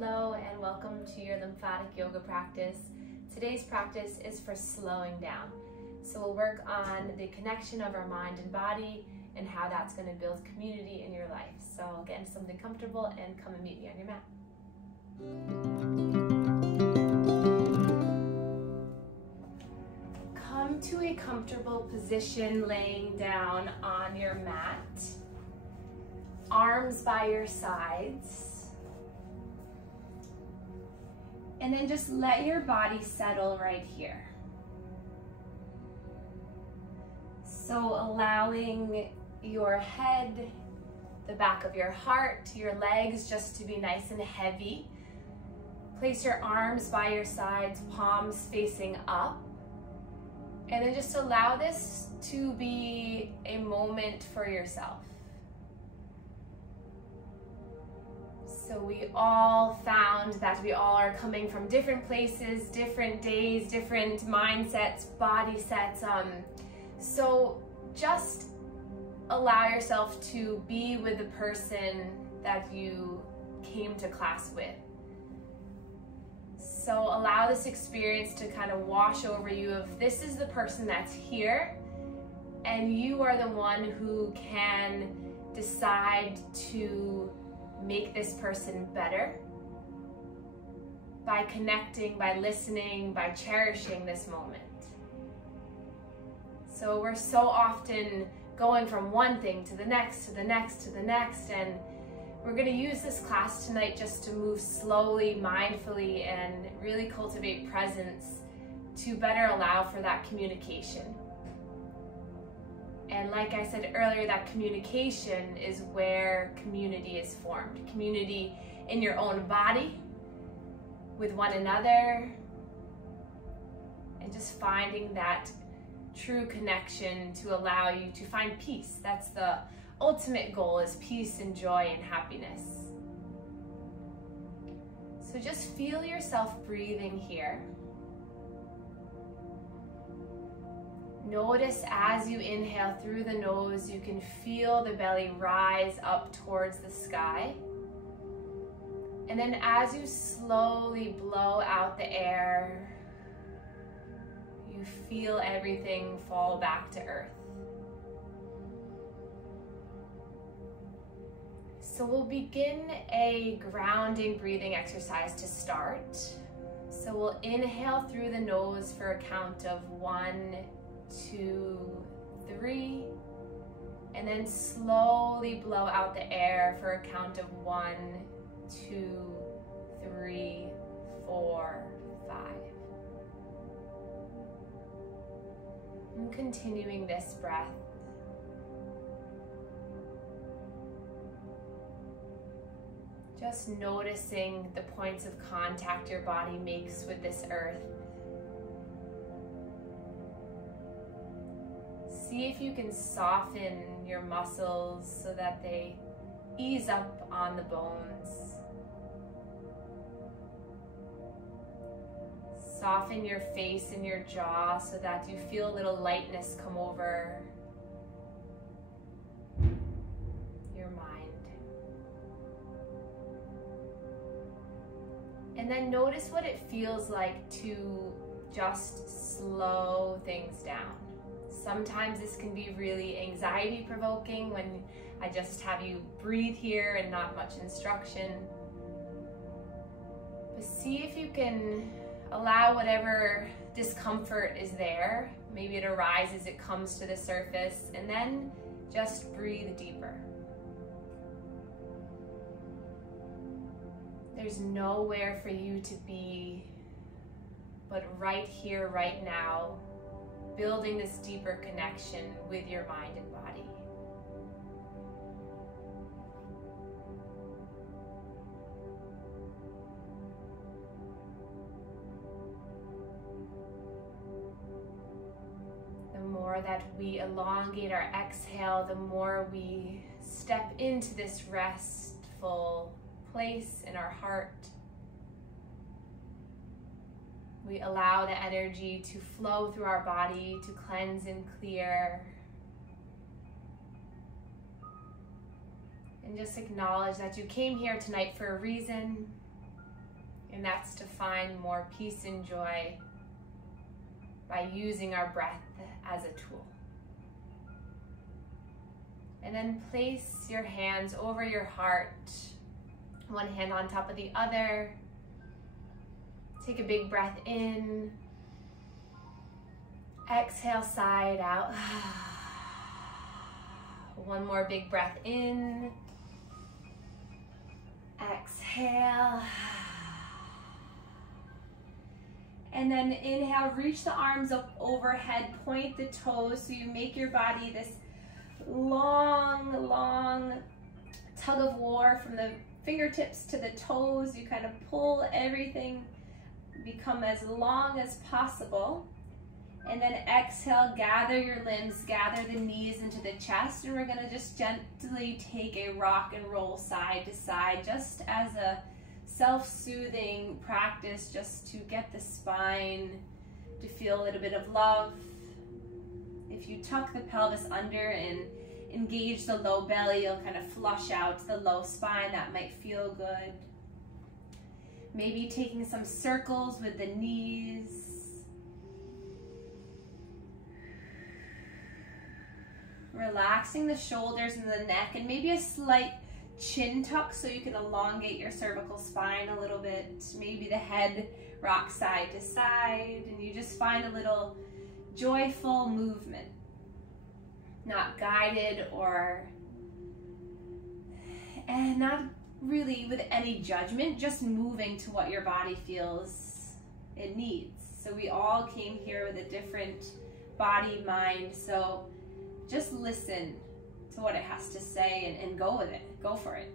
Hello and welcome to your lymphatic yoga practice. Today's practice is for slowing down. So we'll work on the connection of our mind and body and how that's going to build community in your life. So get into something comfortable and come and meet me on your mat. Come to a comfortable position laying down on your mat. Arms by your sides. And then just let your body settle right here. So allowing your head, the back of your heart, your legs just to be nice and heavy. Place your arms by your sides, palms facing up. And then just allow this to be a moment for yourself. So we all found that we all are coming from different places, different days, different mindsets, body sets. So just allow yourself to be with the person that you came to class with. So allow this experience to kind of wash over you of this is the person that's here, and you are the one who can decide to make this person better by connecting, by listening, by cherishing this moment. So we're so often going from one thing to the next, to the next, to the next, and we're going to use this class tonight just to move slowly, mindfully, and really cultivate presence to better allow for that communication. And like I said earlier, that communication is where community is formed. Community in your own body, with one another, and just finding that true connection to allow you to find peace. That's the ultimate goal, is peace and joy and happiness. So just feel yourself breathing here. Notice as you inhale through the nose, you can feel the belly rise up towards the sky. And then as you slowly blow out the air, you feel everything fall back to earth. So we'll begin a grounding breathing exercise to start. So we'll inhale through the nose for a count of 1, 2, 3, and then slowly blow out the air for a count of 1, 2, 3, 4, 5. And continuing this breath. Just noticing the points of contact your body makes with this earth. See if you can soften your muscles so that they ease up on the bones. Soften your face and your jaw so that you feel a little lightness come over your mind. And then notice what it feels like to just slow things down. Sometimes this can be really anxiety provoking when I just have you breathe here and not much instruction. But see if you can allow whatever discomfort is there. Maybe it arises, it comes to the surface, and then just breathe deeper. There's nowhere for you to be but right here, right now, building this deeper connection with your mind and body. The more that we elongate our exhale, the more we step into this restful place in our heart. We allow the energy to flow through our body to cleanse and clear. And just acknowledge that you came here tonight for a reason. And that's to find more peace and joy by using our breath as a tool. And then place your hands over your heart, one hand on top of the other. Take a big breath in. Exhale, sigh it out. One more big breath in. Exhale. And then inhale, reach the arms up overhead, point the toes so you make your body this long, long tug of war from the fingertips to the toes. You kind of pull everything, become as long as possible. And then exhale, gather your limbs, gather the knees into the chest, and we're gonna just gently take a rock and roll side to side, just as a self-soothing practice, just to get the spine to feel a little bit of love. If you tuck the pelvis under and engage the low belly, you'll kind of flush out the low spine. That might feel good. Maybe taking some circles with the knees. Relaxing the shoulders and the neck, and maybe a slight chin tuck so you can elongate your cervical spine a little bit. Maybe the head rocks side to side, and you just find a little joyful movement. Not guided and not really with any judgment, just moving to what your body feels it needs. So we all came here with a different body, mind, so just listen to what it has to say and go with it. Go for it.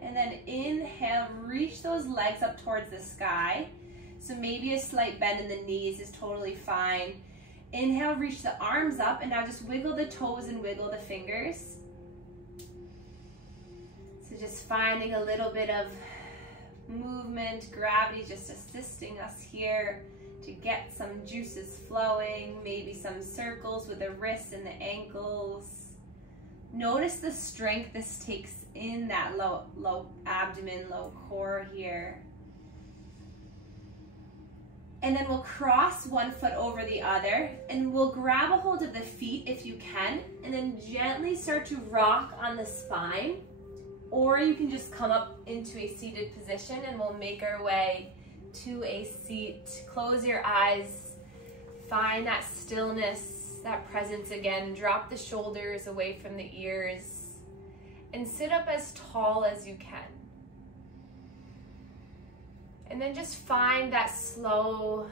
And then inhale, reach those legs up towards the sky. So maybe a slight bend in the knees is totally fine. Inhale, reach the arms up, and now just wiggle the toes and wiggle the fingers. So just finding a little bit of movement, gravity just assisting us here to get some juices flowing, maybe some circles with the wrists and the ankles. Notice the strength this takes in that low abdomen, low core here. And then we'll cross one foot over the other, and we'll grab a hold of the feet if you can, and then gently start to rock on the spine. Or you can just come up into a seated position, and we'll make our way to a seat. Close your eyes, find that stillness, that presence again. Drop the shoulders away from the ears, and sit up as tall as you can. And then just find that slow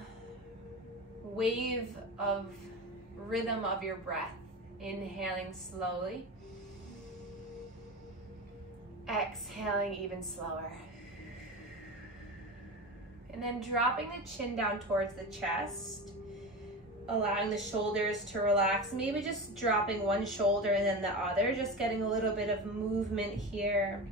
wave of rhythm of your breath. Inhaling slowly. Exhaling even slower. And then dropping the chin down towards the chest, allowing the shoulders to relax. Maybe just dropping one shoulder and then the other, just getting a little bit of movement here.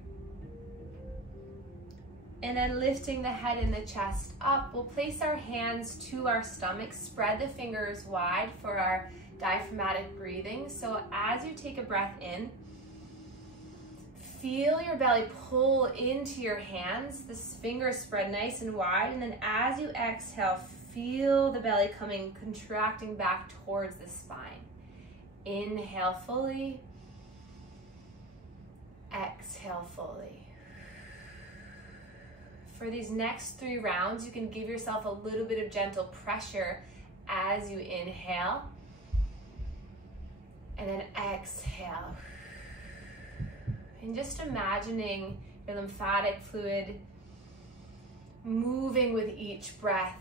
And then lifting the head and the chest up, we'll place our hands to our stomach, spread the fingers wide for our diaphragmatic breathing. So as you take a breath in, feel your belly pull into your hands, the fingers spread nice and wide, and then as you exhale, feel the belly contracting back towards the spine. Inhale fully, exhale fully. For these next 3 rounds, you can give yourself a little bit of gentle pressure as you inhale, and then exhale. And just imagining your lymphatic fluid moving with each breath,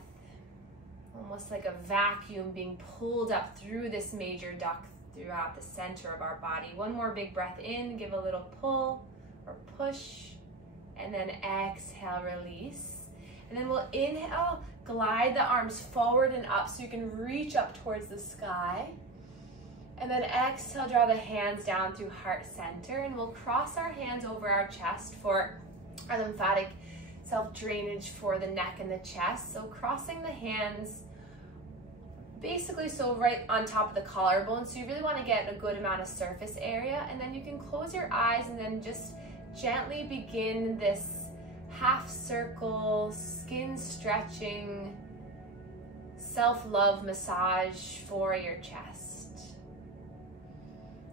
almost like a vacuum being pulled up through this major duct throughout the center of our body. One more big breath in, give a little pull or push, and then exhale, release. And then we'll inhale, glide the arms forward and up so you can reach up towards the sky. And then exhale, draw the hands down through heart center, and we'll cross our hands over our chest for our lymphatic self-drainage for the neck and the chest. So crossing the hands basically so right on top of the collarbone. So you really want to get a good amount of surface area, and then you can close your eyes and then just gently begin this half circle, skin stretching, self-love massage for your chest.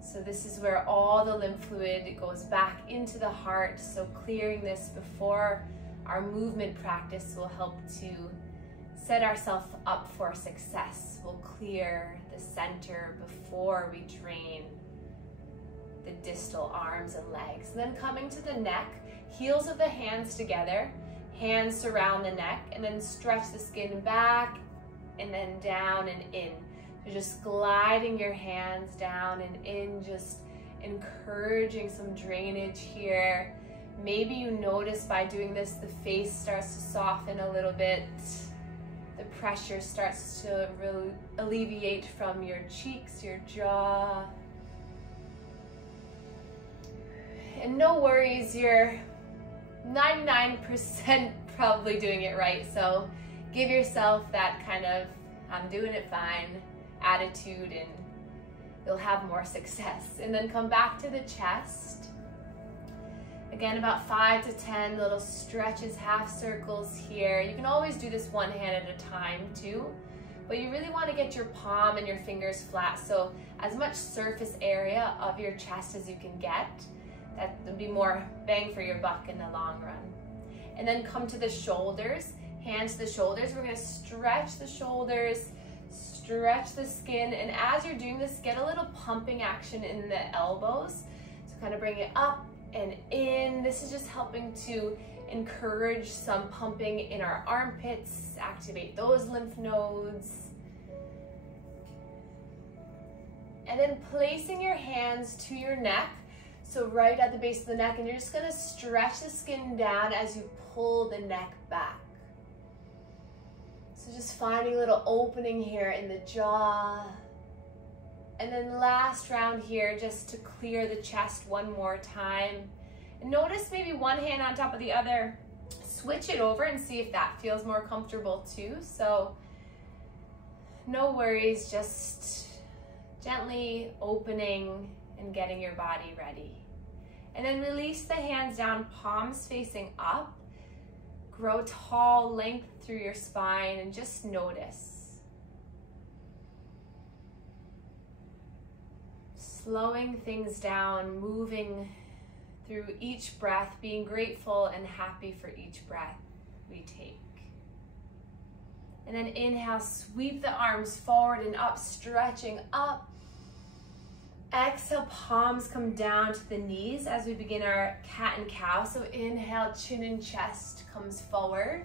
So this is where all the lymph fluid goes back into the heart. So clearing this before our movement practice will help to set ourselves up for success. We'll clear the center before we drain the distal arms and legs. And then coming to the neck, heels of the hands together, hands surround the neck, and then stretch the skin back and then down and in. So just gliding your hands down and in, just encouraging some drainage here. Maybe you notice by doing this, the face starts to soften a little bit. The pressure starts to alleviate from your cheeks, your jaw. And no worries, you're 99% probably doing it right. So give yourself that kind of, I'm doing it fine attitude, and you'll have more success. And then come back to the chest. Again, about 5 to 10 little stretches, half circles here. You can always do this one hand at a time too, but you really want to get your palm and your fingers flat. So as much surface area of your chest as you can get. That would be more bang for your buck in the long run. And then come to the shoulders, hands to the shoulders. We're gonna stretch the shoulders, stretch the skin, and as you're doing this, get a little pumping action in the elbows. So kind of bring it up and in. This is just helping to encourage some pumping in our armpits, activate those lymph nodes. And then placing your hands to your neck, so right at the base of the neck, and you're just gonna stretch the skin down as you pull the neck back. So just finding a little opening here in the jaw. And then last round here, just to clear the chest one more time. And notice maybe one hand on top of the other. Switch it over and see if that feels more comfortable too. So no worries, just gently opening and getting your body ready. And then release the hands down, palms facing up. Grow tall, length through your spine, and just notice. Slowing things down, moving through each breath, being grateful and happy for each breath we take. And then inhale, sweep the arms forward and up, stretching up. Exhale, palms come down to the knees as we begin our cat and cow. So inhale, chin and chest comes forward,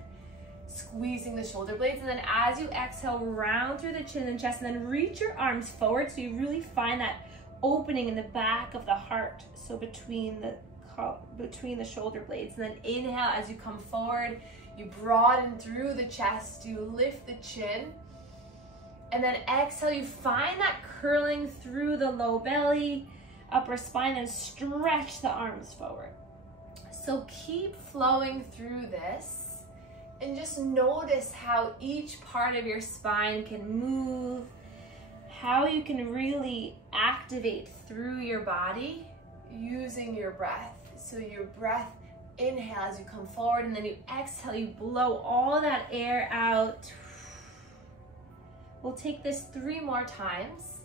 squeezing the shoulder blades. And then as you exhale, round through the chin and chest, and then reach your arms forward so you really find that opening in the back of the heart. So between the shoulder blades. And then inhale, as you come forward, you broaden through the chest, you lift the chin. And then exhale, you find that curling through the low belly, upper spine, and stretch the arms forward. So keep flowing through this and just notice how each part of your spine can move, how you can really activate through your body using your breath. So your breath, inhale as you come forward, and then you exhale, you blow all that air out. We'll take this 3 more times.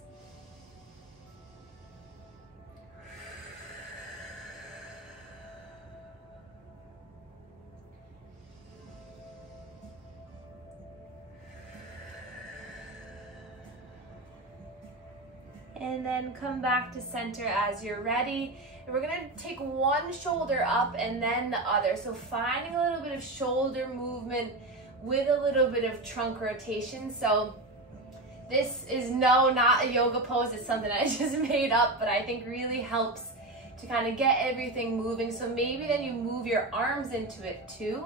And then come back to center as you're ready. And we're gonna take one shoulder up and then the other. So finding a little bit of shoulder movement with a little bit of trunk rotation. So this is not a yoga pose, it's something I just made up, but I think really helps to kind of get everything moving. So maybe then you move your arms into it too.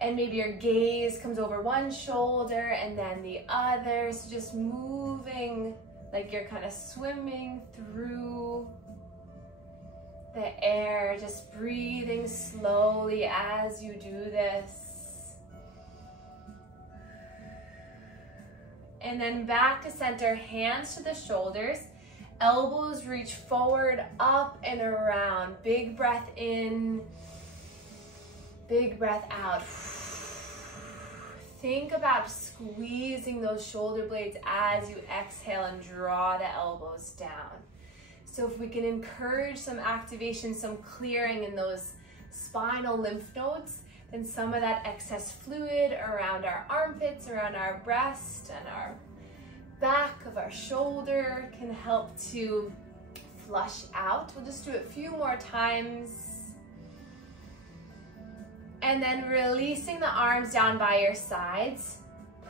And maybe your gaze comes over one shoulder and then the other. So just moving like you're kind of swimming through the air, just breathing slowly as you do this. And then back to center, hands to the shoulders, elbows reach forward, up and around. Big breath in, big breath out. Think about squeezing those shoulder blades as you exhale and draw the elbows down. So if we can encourage some activation, some clearing in those spinal lymph nodes, then some of that excess fluid around our armpits, around our breast, and our back of our shoulder can help to flush out. We'll just do it a few more times. And then releasing the arms down by your sides.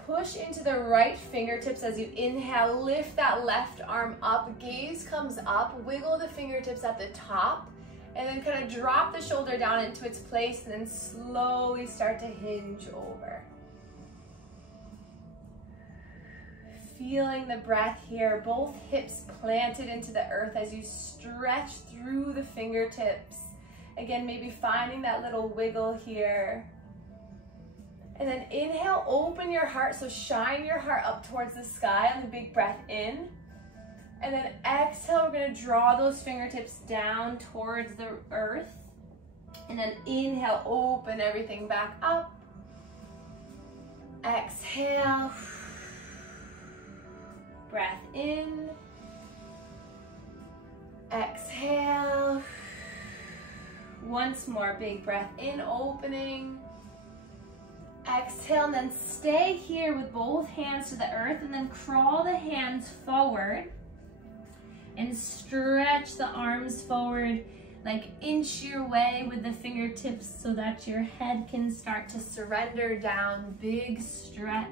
Push into the right fingertips as you inhale, lift that left arm up, gaze comes up, wiggle the fingertips at the top, and then kind of drop the shoulder down into its place and then slowly start to hinge over. Feeling the breath here, both hips planted into the earth as you stretch through the fingertips. Again, maybe finding that little wiggle here. And then inhale, open your heart, so shine your heart up towards the sky on the big breath in. And then exhale, we're gonna draw those fingertips down towards the earth. And then inhale, open everything back up. Exhale. Breath in. Exhale. Once more, big breath in, opening. Exhale, and then stay here with both hands to the earth, and then crawl the hands forward and stretch the arms forward, like inch your way with the fingertips so that your head can start to surrender down. Big stretch.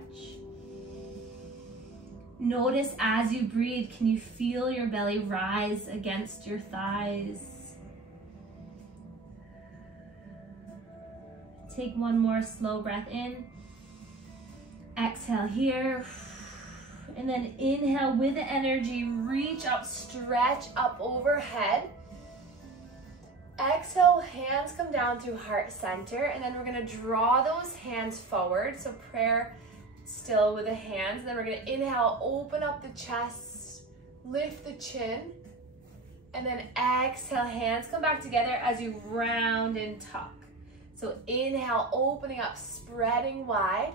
Notice as you breathe, can you feel your belly rise against your thighs? Take one more slow breath in. Exhale here. And then inhale with the energy, reach up, stretch up overhead. Exhale, hands come down through heart center, and then we're gonna draw those hands forward. So prayer still with the hands. Then we're gonna inhale, open up the chest, lift the chin, and then exhale, hands come back together as you round and tuck. So inhale, opening up, spreading wide.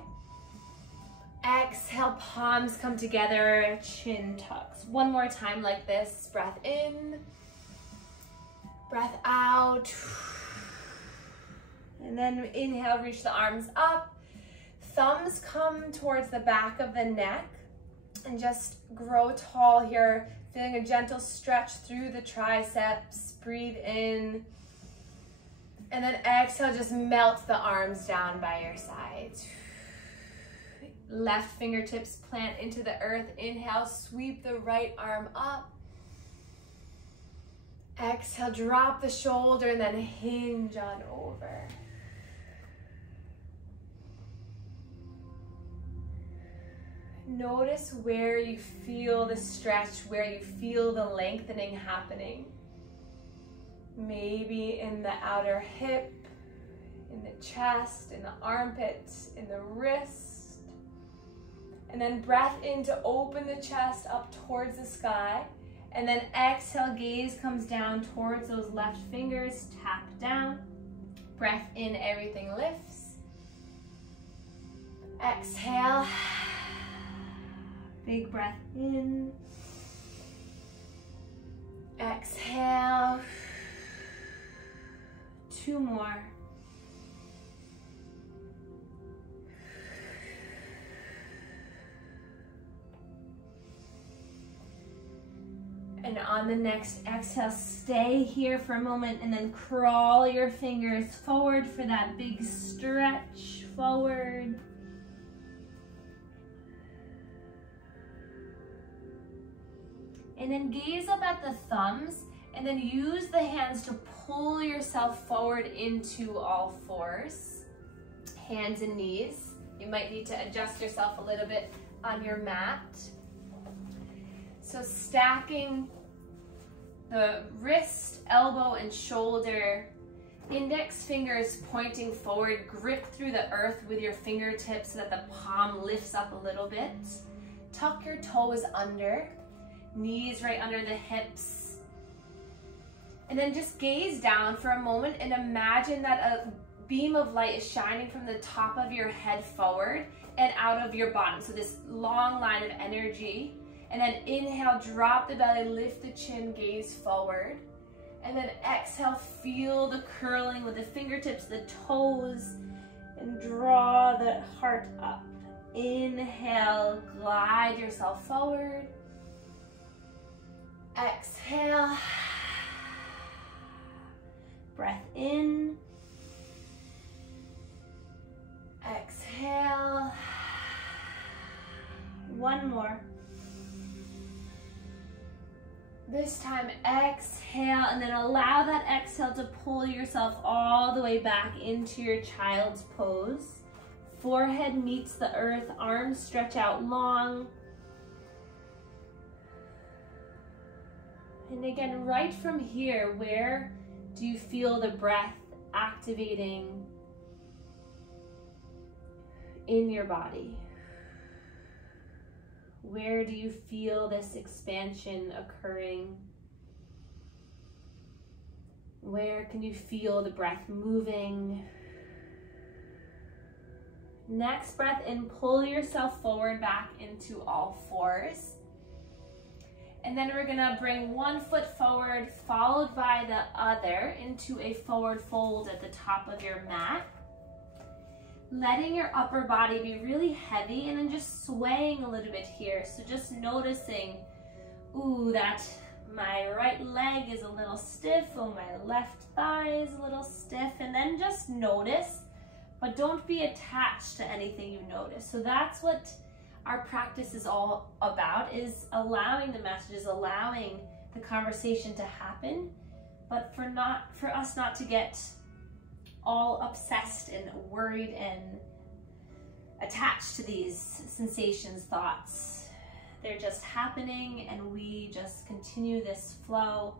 Exhale, palms come together, chin tucks. One more time like this. Breath in, breath out. And then inhale, reach the arms up. Thumbs come towards the back of the neck. And just grow tall here, feeling a gentle stretch through the triceps. Breathe in. And then exhale, just melt the arms down by your sides. Left fingertips plant into the earth. Inhale, sweep the right arm up. Exhale, drop the shoulder and then hinge on over. Notice where you feel the stretch, where you feel the lengthening happening. Maybe in the outer hip, in the chest, in the armpits, in the wrist. And then breath in to open the chest up towards the sky. And then exhale, gaze comes down towards those left fingers, tap down. Breath in, everything lifts. Exhale. Big breath in. Exhale. Two more. And on the next exhale, stay here for a moment and then crawl your fingers forward for that big stretch forward. And then gaze up at the thumbs and then use the hands to pull yourself forward into all fours, hands and knees. You might need to adjust yourself a little bit on your mat. So stacking the wrist, elbow, and shoulder, index fingers pointing forward, grip through the earth with your fingertips so that the palm lifts up a little bit. Tuck your toes under, knees right under the hips. And then just gaze down for a moment and imagine that a beam of light is shining from the top of your head forward and out of your bottom. So this long line of energy. And then inhale, drop the belly, lift the chin, gaze forward. And then exhale, feel the curling with the fingertips, the toes, and draw the heart up. Inhale, glide yourself forward. Exhale. Breath in. Exhale. One more. This time, exhale, and then allow that exhale to pull yourself all the way back into your child's pose. Forehead meets the earth, arms stretch out long. And again, right from here, where do you feel the breath activating in your body? Where do you feel this expansion occurring? Where can you feel the breath moving? Next breath in, pull yourself forward back into all fours. And then we're gonna bring one foot forward, followed by the other into a forward fold at the top of your mat. Letting your upper body be really heavy and then just swaying a little bit here. So just noticing, ooh, that my right leg is a little stiff, or my left thigh is a little stiff, and then just notice, but don't be attached to anything you notice. So that's what our practice is all about, is allowing the messages, allowing the conversation to happen, but for us not to get all obsessed and worried and attached to these sensations, thoughts. They're just happening, and we just continue this flow.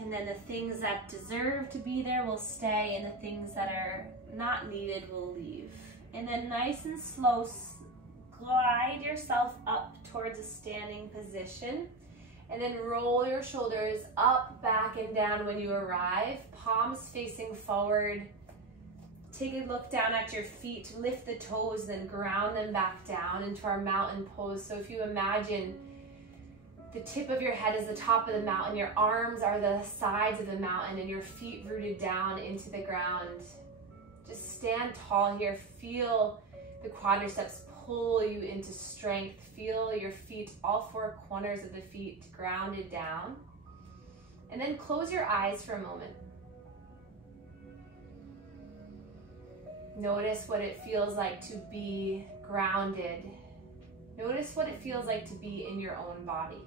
And then the things that deserve to be there will stay, and the things that are not needed will leave. And then nice and slow, glide yourself up towards a standing position. And then roll your shoulders up, back, and down when you arrive. Palms facing forward. Take a look down at your feet. Lift the toes, then ground them back down into our mountain pose. So if you imagine the tip of your head is the top of the mountain, your arms are the sides of the mountain, and your feet rooted down into the ground. Just stand tall here. Feel the quadriceps pull you into strength. Feel your feet, all four corners of the feet grounded down. And then close your eyes for a moment. Notice what it feels like to be grounded. Notice what it feels like to be in your own body.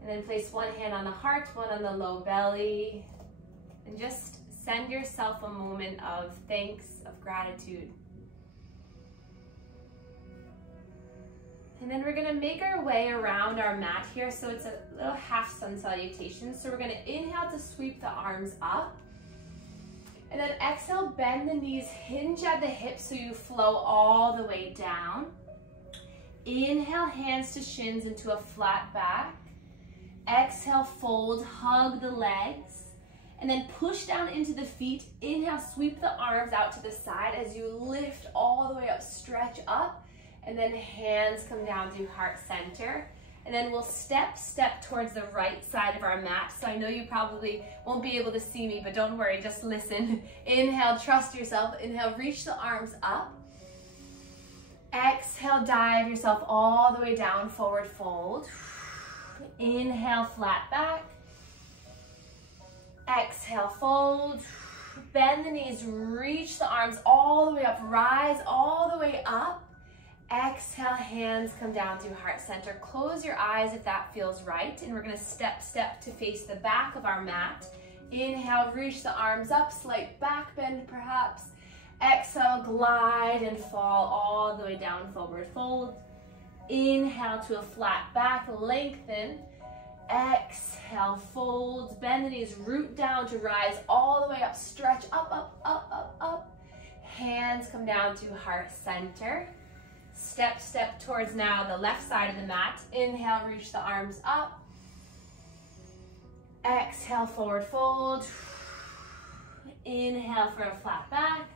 And then place one hand on the heart, one on the low belly, and just send yourself a moment of thanks, of gratitude. And then we're gonna make our way around our mat here. So it's a little half sun salutation. So we're gonna inhale to sweep the arms up. And then exhale, bend the knees, hinge at the hips so you flow all the way down. Inhale, hands to shins into a flat back. Exhale, fold, hug the legs. And then push down into the feet. Inhale, sweep the arms out to the side as you lift all the way up, stretch up. And then hands come down to heart center. And then we'll step towards the right side of our mat. So I know you probably won't be able to see me, but don't worry, just listen. Inhale, trust yourself. Inhale, reach the arms up. Exhale, dive yourself all the way down, forward fold. Inhale, flat back. Exhale, fold. Bend the knees, reach the arms all the way up, rise all the way up. Exhale, hands come down through heart center. Close your eyes if that feels right. And we're gonna step to face the back of our mat. Inhale, reach the arms up, slight back bend perhaps. Exhale, glide and fall all the way down, forward fold. Inhale to a flat back, lengthen. Exhale, fold, bend the knees, root down to rise all the way up, stretch up, up, up, up, up. Hands come down to heart center. Step towards now the left side of the mat. Inhale, reach the arms up. Exhale, forward fold. Inhale for a flat back.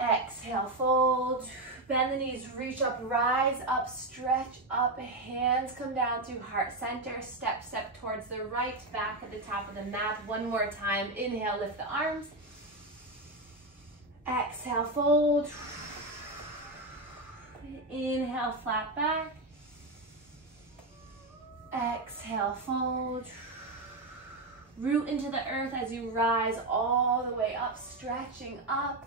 Exhale, fold. Bend the knees, reach up, rise up, stretch up. Hands come down to heart center. Step towards the right, back at the top of the mat. One more time. Inhale, lift the arms. Exhale, fold. Inhale, flat back. Exhale, fold. Root into the earth as you rise all the way up, stretching up.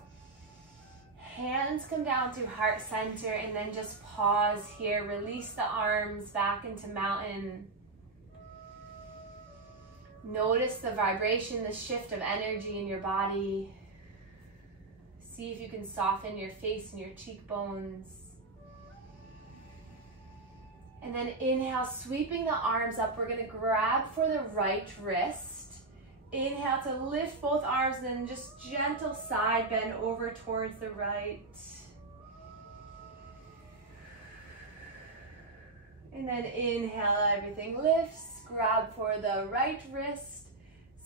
Hands come down to heart center, and then just pause here. Release the arms back into mountain. Notice the vibration, the shift of energy in your body. See if you can soften your face and your cheekbones. And then inhale, sweeping the arms up. We're gonna grab for the right wrist. Inhale to lift both arms, and then just gentle side bend over towards the right. And then inhale, everything lifts. Grab for the right wrist.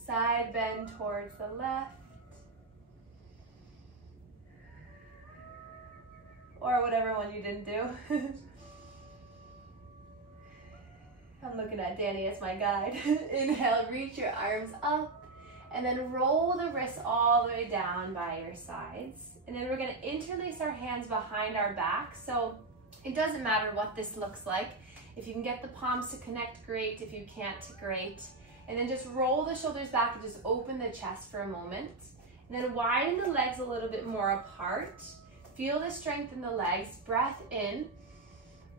Side bend towards the left. Or whatever one you didn't do. I'm looking at Danny as my guide. Inhale, reach your arms up, and then roll the wrists all the way down by your sides. And then we're gonna interlace our hands behind our back. So it doesn't matter what this looks like. If you can get the palms to connect, great. If you can't, great. And then just roll the shoulders back and just open the chest for a moment. And then widen the legs a little bit more apart. Feel the strength in the legs, breath in.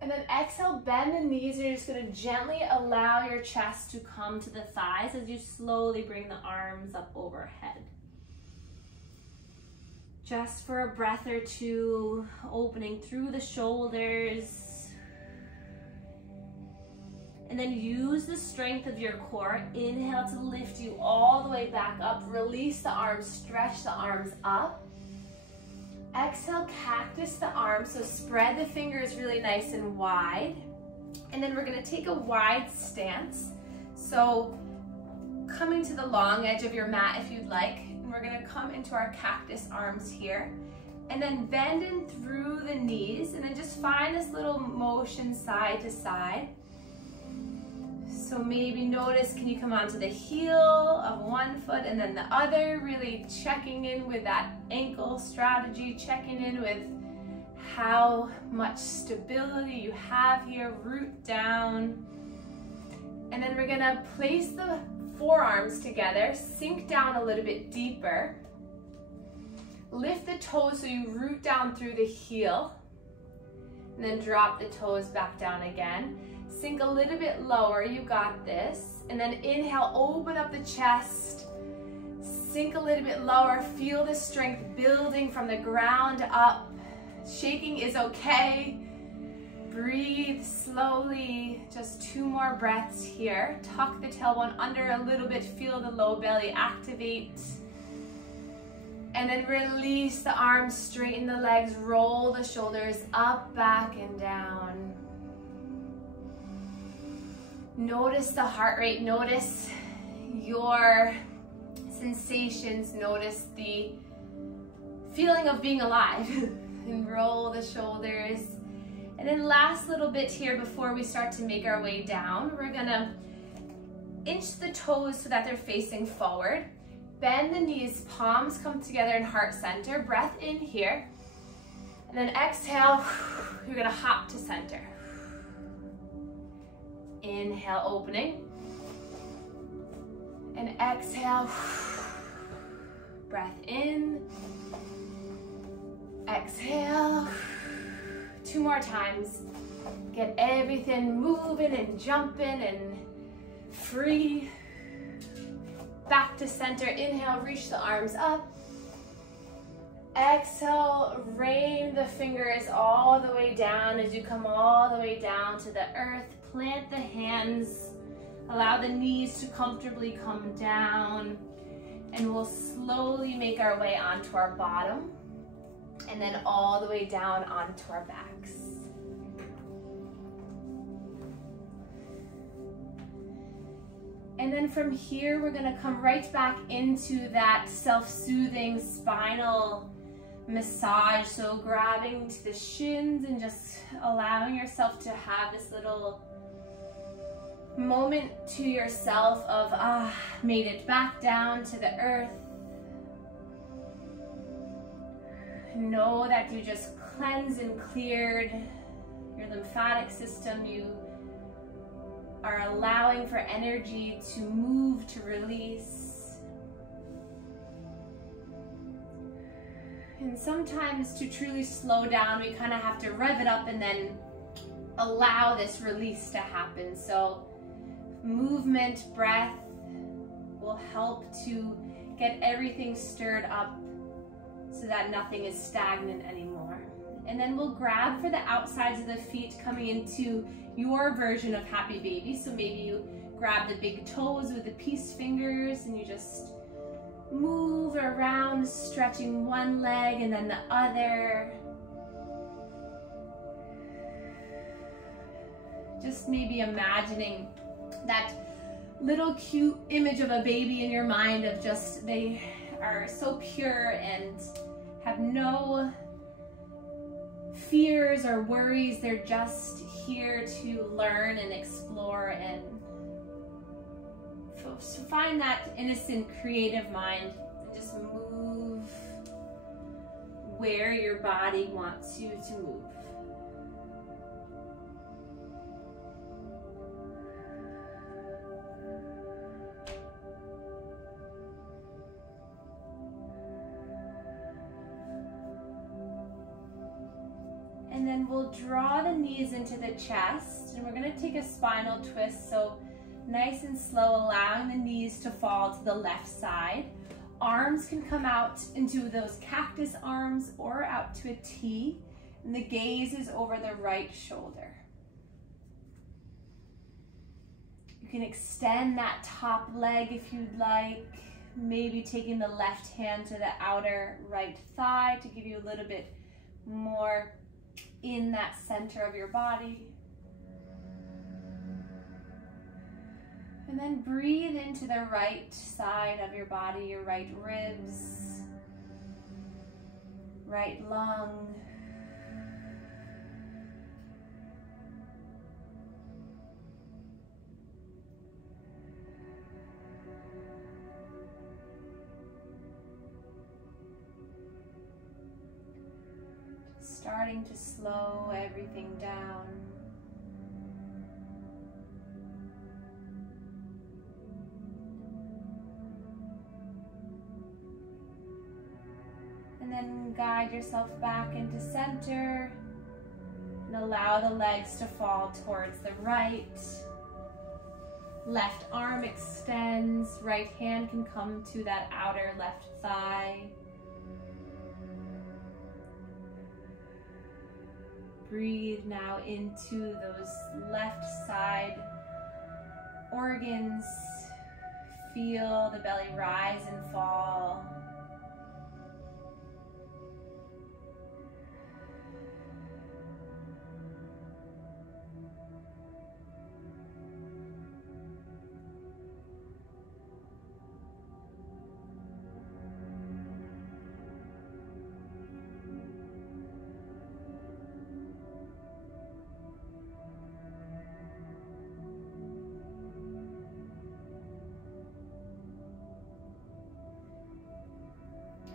And then exhale, bend the knees, and you're just gonna gently allow your chest to come to the thighs as you slowly bring the arms up overhead. Just for a breath or two, opening through the shoulders. And then use the strength of your core. Inhale to lift you all the way back up. Release the arms, stretch the arms up. Exhale, cactus the arms, so spread the fingers really nice and wide. And then we're gonna take a wide stance. So coming to the long edge of your mat if you'd like, and we're gonna come into our cactus arms here. And then bend in through the knees, and then just find this little motion side to side. So maybe notice, can you come onto the heel of one foot and then the other, really checking in with that ankle strategy, checking in with how much stability you have here, root down. And then we're gonna place the forearms together, sink down a little bit deeper. Lift the toes so you root down through the heel, and then drop the toes back down again. Sink a little bit lower, you got this. And then inhale, open up the chest. Sink a little bit lower, feel the strength building from the ground up. Shaking is okay. Breathe slowly, just 2 more breaths here. Tuck the tailbone under a little bit, feel the low belly activate. And then release the arms, straighten the legs, roll the shoulders up, back, and down. Notice the heart rate, notice your sensations, notice the feeling of being alive. And roll the shoulders. And then last little bit here before we start to make our way down, we're gonna inch the toes so that they're facing forward. Bend the knees, palms come together in heart center. Breath in here. And then exhale, you're gonna hop to center. Inhale, opening. And exhale, breath in. Exhale. 2 more times. Get everything moving and jumping and free. Back to center. Inhale, reach the arms up. Exhale, rain the fingers all the way down as you come all the way down to the earth. Plant the hands. Allow the knees to comfortably come down. And we'll slowly make our way onto our bottom and then all the way down onto our backs. And then from here, we're gonna come right back into that self-soothing spinal massage. So grabbing to the shins and just allowing yourself to have this little moment to yourself of, made it back down to the earth. Know that you just cleansed and cleared your lymphatic system. You are allowing for energy to move, to release. And sometimes to truly slow down, we kind of have to rev it up and then allow this release to happen. So movement, breath will help to get everything stirred up so that nothing is stagnant anymore. And then we'll grab for the outsides of the feet, coming into your version of happy baby. So maybe you grab the big toes with the peace fingers and you just move around, stretching one leg and then the other. Just maybe imagining that little cute image of a baby in your mind of just, they are so pure and have no fears or worries. They're just here to learn and explore and find that innocent, creative mind and just move where your body wants you to move. And then we'll draw the knees into the chest, and we're going to take a spinal twist, so nice and slow, allowing the knees to fall to the left side. Arms can come out into those cactus arms or out to a T, and the gaze is over the right shoulder. You can extend that top leg if you'd like, maybe taking the left hand to the outer right thigh to give you a little bit more in that center of your body. And then breathe into the right side of your body, your right ribs, right lung. Starting to slow everything down. And then guide yourself back into center and allow the legs to fall towards the right. Left arm extends, right hand can come to that outer left thigh. Breathe now into those left side organs. Feel the belly rise and fall.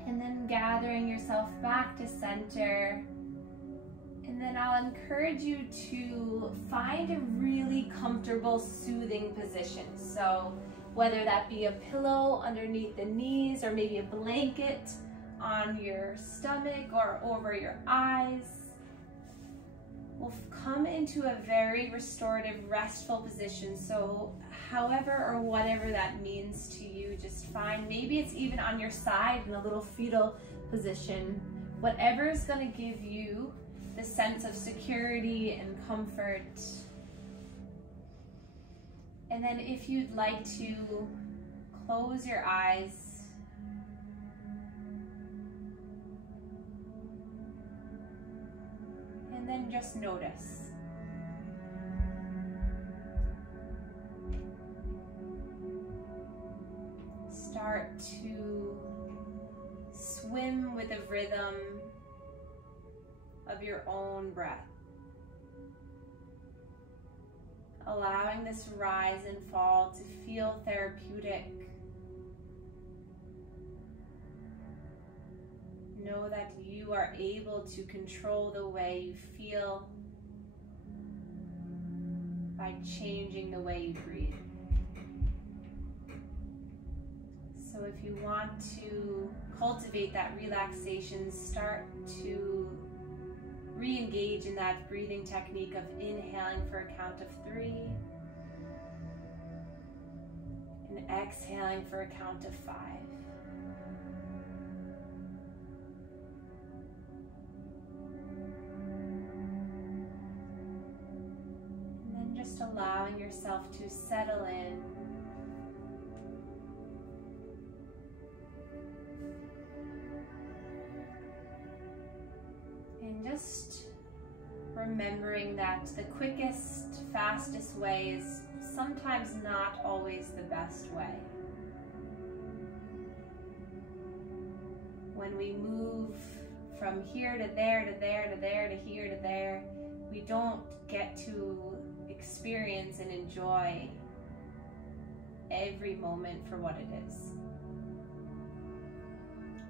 And then gathering yourself back to center. And then I'll encourage you to find a really comfortable, soothing position. So whether that be a pillow underneath the knees or maybe a blanket on your stomach or over your eyes. We'll come into a very restorative, restful position. So however or whatever that means to you, just find, maybe it's even on your side in a little fetal position, whatever is going to give you the sense of security and comfort. And then if you'd like to close your eyes And then just notice. Start to swim with the rhythm of your own breath. Allowing this rise and fall to feel therapeutic. Know that you are able to control the way you feel by changing the way you breathe. So if you want to cultivate that relaxation, start to re-engage in that breathing technique of inhaling for a count of 3 and exhaling for a count of 5. And then just allowing yourself to settle in. And just remembering that the quickest, fastest way is sometimes not always the best way. When we move from here to there, to there, to there, to here, to there, we don't get to experience and enjoy every moment for what it is.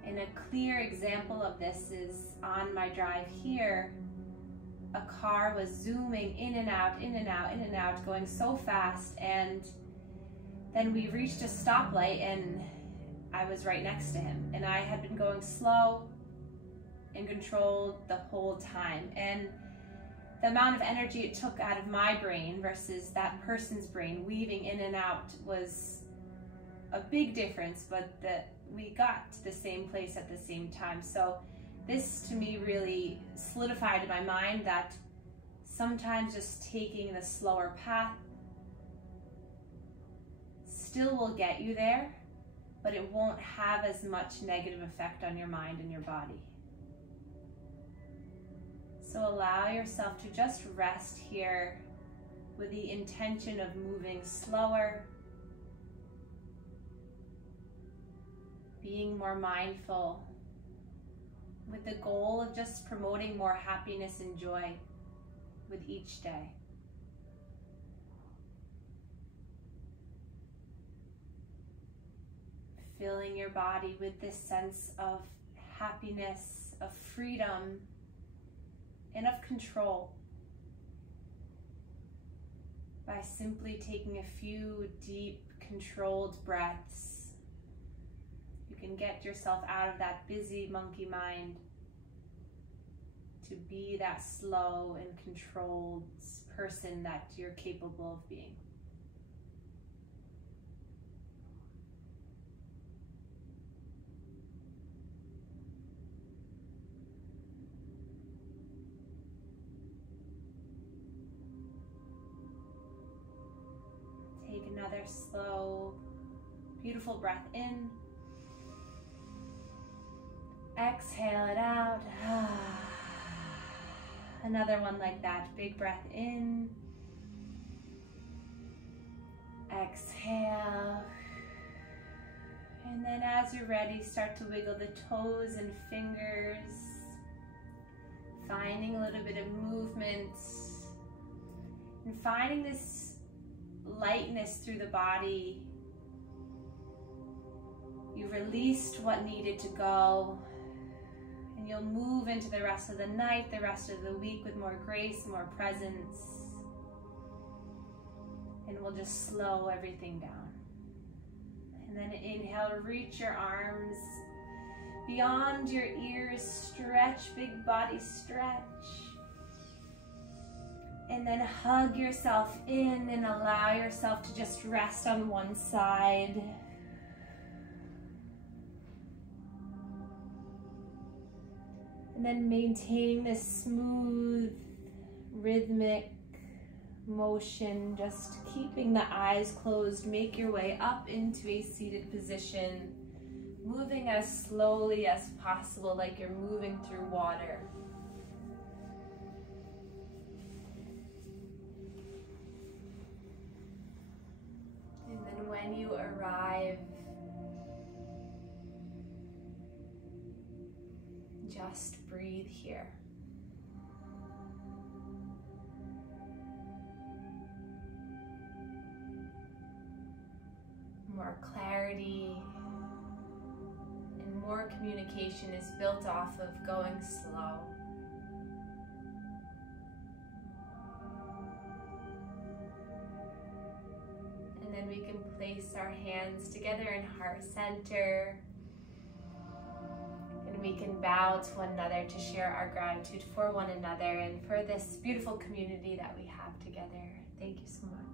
And a clear example of this is on my drive here, a car was zooming in and out, in and out, in and out, going so fast, and then we reached a stoplight and I was right next to him, and I had been going slow and controlled the whole time. And the amount of energy it took out of my brain versus that person's brain weaving in and out was a big difference, but we got to the same place at the same time. So this to me really solidified in my mind that sometimes just taking the slower path still will get you there, but it won't have as much negative effect on your mind and your body. So allow yourself to just rest here with the intention of moving slower, being more mindful, with the goal of just promoting more happiness and joy with each day. Filling your body with this sense of happiness, of freedom, and of control by simply taking a few deep, controlled breaths. You can get yourself out of that busy monkey mind to be that slow and controlled person that you're capable of being. Take another slow, beautiful breath in. Exhale it out. Another one like that. Big breath in. Exhale. And then as you're ready, start to wiggle the toes and fingers. Finding a little bit of movement. And finding this lightness through the body. You released what needed to go. And you'll move into the rest of the night, the rest of the week with more grace, more presence. And we'll just slow everything down. And then inhale, reach your arms beyond your ears, stretch, big body stretch. And then hug yourself in and allow yourself to just rest on one side. And then maintaining this smooth, rhythmic motion, just keeping the eyes closed. Make your way up into a seated position, moving as slowly as possible, like you're moving through water. when you arrive, just breathe here. More clarity and more communication is built off of going slow. And then we can place our hands together in heart center. And we can bow to one another to share our gratitude for one another and for this beautiful community that we have together. Thank you so much.